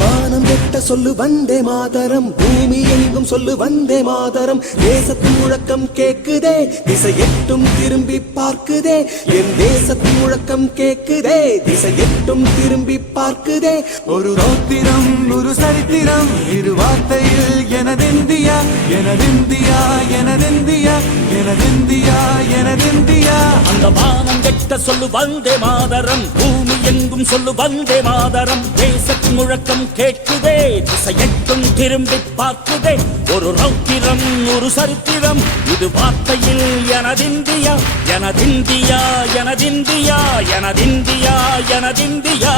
வானம் வெட்ட சொல்லு வந்தே மாதரம், பூமி எங்கும் சொல்லு வந்தே மாதரம். தேசத்தின் முழக்கம் கேக்குதே, திசை எட்டும் திரும்பி பார்க்குதே. என் தேசத்தின் முழக்கம் கேக்குதே, திசை எட்டும் திரும்பி பார்க்குதே. ஒரு ரௌத்திரம் ஒரு சரித்திரம், இரு வார்த்தையில் எனதிந்தியா எனதிந்தியா எனதிந்தியா எனதிந்தியா எனதிந்தியா. அந்த வானம் வெட்ட சொல்லு வந்தே மாதரம், பூமி எங்கும் சொல்லு வந்தே மாதரம். தேசத்தின் முழக்கம் கேட்குதே, திசையெட்டும் திரும்பி பார்க்குதே. ஒரு ரௌத்திரம் ஒரு சரித்திரம், இது வார்த்தையில் எனதிந்தியா எனதிந்தியா எனதிந்தியா எனதிந்தியா எனதிந்தியா.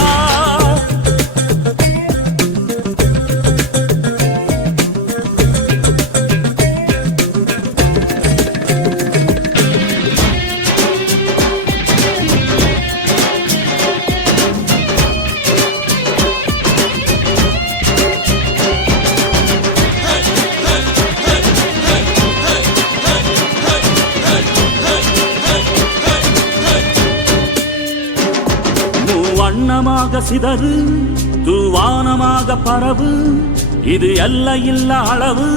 வண்ணமாக சிதறு தூவானமாக பரவு, இது எல்லையில்ல அளவு,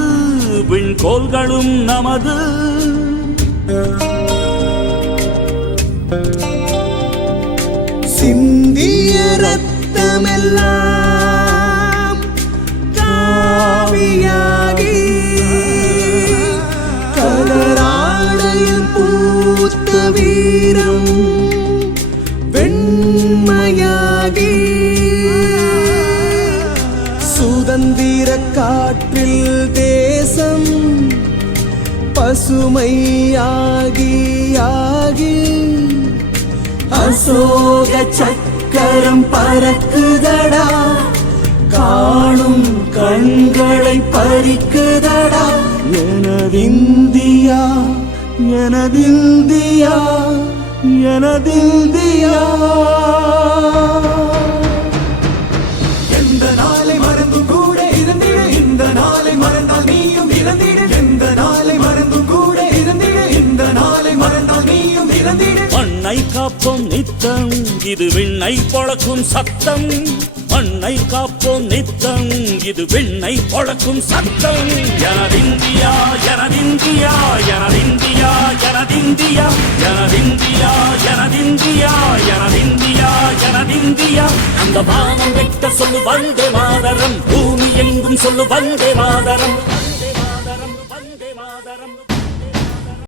விண்கோள்களும் நமது. சிந்திய ரத்தமெல்லாம் காவியாகி, கதராடையில் பூத்த வீரம் வெண்மையாகி, சுதந்திர காற்றில் தேசம் பசுமையாகி ஆகி, அசோக சக்கரம் பறக்குதடா, காணும் கண்களை பறிக்குதடா. எனதிந்தியா எனதிந்தியா எனதிந்தியா. எந்த நாளை மறந்தும் கூட இருந்திட, இந்த நாளை மறந்தால் நீயும் இறந்திட. எந்த நாளை மறந்தும் கூட இருந்திட, இந்த நாளை மறந்தால் நீயும் இறந்திட. மண்ணை காப்போம் நித்தம், இது விண்ணை பொழக்கும் சத்தம். மண்ணை காப்போம் நித்தம், இது விண்ணை பொழக்கும் சத்தம். எனதிந்தியா எனதிந்தியா எனதிந்தியா எனதிந்தியா எனதிந்தியா எனதிந்தியா எனதிந்தியா எனதிந்தியா. அந்த வானம் வெட்ட சொல்லு வந்தே மாதரம், பூமி எங்கும் சொல்லு வந்தே மாதரம்.